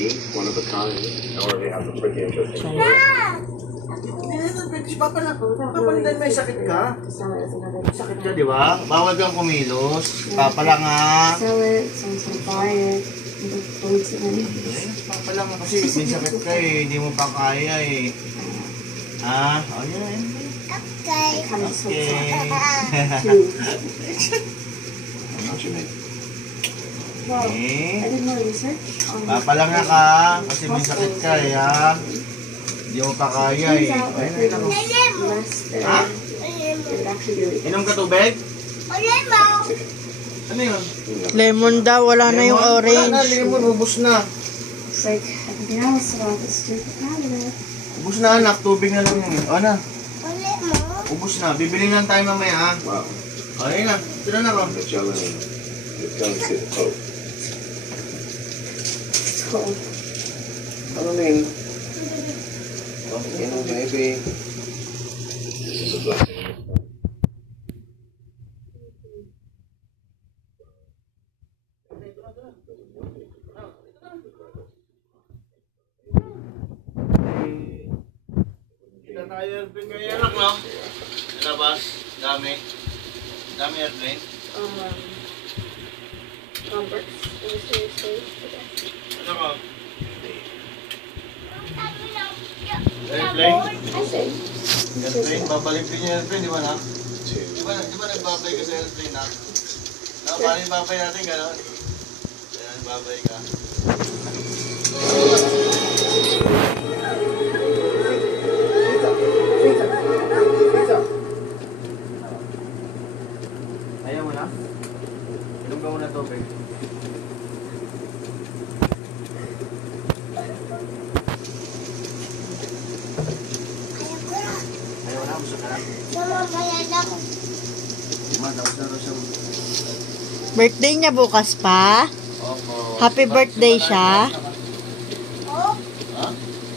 unique, one of a kind, or they have a pretty interesting story. Papalindan may sakit ka. Sakit ka, di ba? Bawal kang kumilos. Papala nga. Papala nga kasi may sakit ka eh. Hindi mo pa kaya eh. Ah, o yan. Okay. Papala nga ka. Kasi may sakit ka eh ha. Hindi mo pa kaya eh. Ha? Inom ka tubig? Ano yun? Lemon daw, wala na yung orange. Wala na, lemon, ubos na. Ubos na anak, tubig na lang yun. O na. Ubos na, bibili lang tayo mamaya ha. Wow. O yun na, sila na ko. The gelatin is going to get cold. I mean, you know, maybe this is a blessing. Kita tayo airplane kayo anak no? Labas, dami. Dami airplane. Ano ko? Airplane? Airplane? Babalik din yung airplane, di ba na? Di ba nagbabay ka sa airplane na? No, paano yung babay natin gano'n? Ayan, babay ka. Ayaw mo na? Inom ka muna tubig. Ayaw na, gusto na. Tapos na siya. Birthday niya bukas pa. Opo. Happy birthday siya.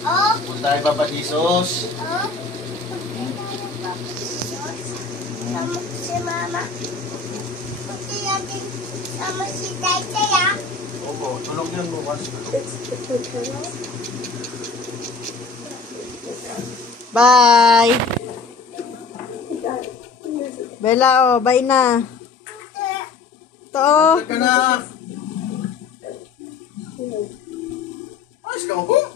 Ha? Punta tayo papatisos. Si Mama. Punta natin sama si Tatay ah. Opo, tulog yan bukas. Bye. Bella, oh, bye na. Ito. Ka na. Ayos ka mo po?